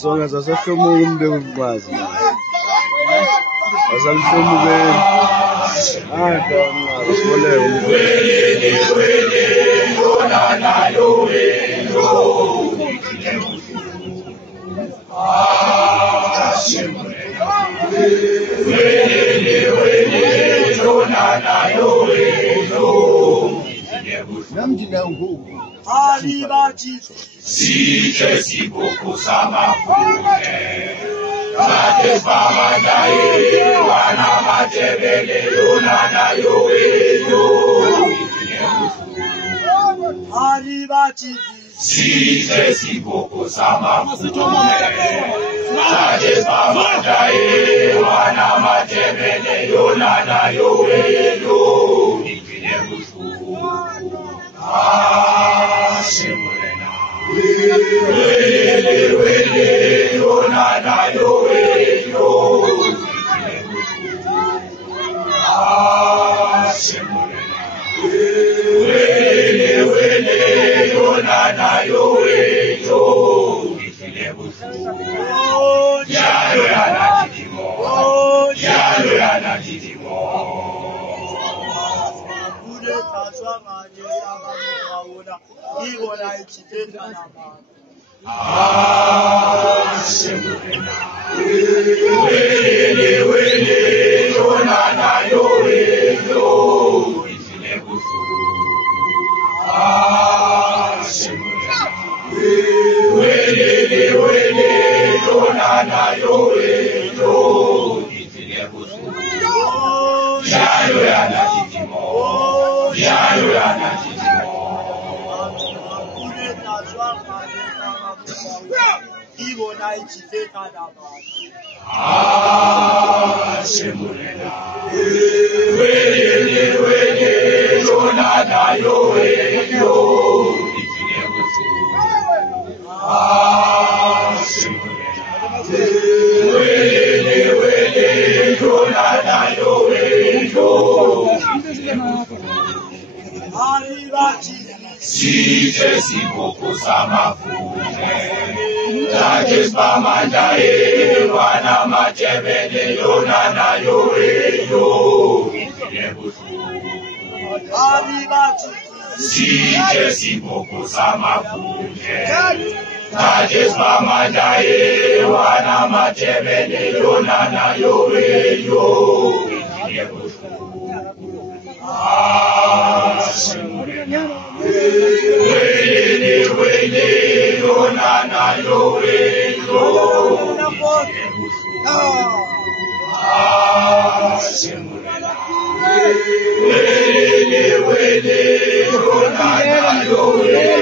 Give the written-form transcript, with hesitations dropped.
Songa sasa filmu umbe kwazi. Sasa filmu be Sike sibuku sama fune Kate pama dae wana matebele Yuna na yowe Sike sibuku sama fune Kate pama dae wana matebele Yuna na yowe Shimurena Wele Yona na yowe Shimurena Wele Yona na yowe Yalo yana titimo Yalo yana titimo Shimurena Wele Yona na yowe Shimurena Wele Yona na yowe Yalo yana titimo Yalo yana titimo Shimurena Wele Yona na yowe Shimurena Wele Yona na yowe Sike sibuku sama fune Tajes pamandae wana matebele Yona na yowe Sike sibuku sama fune Tajes pamandae wana matebele Yona na yowe Shimurena Wele Yona na yowe Shimurena Wele Yona na yowe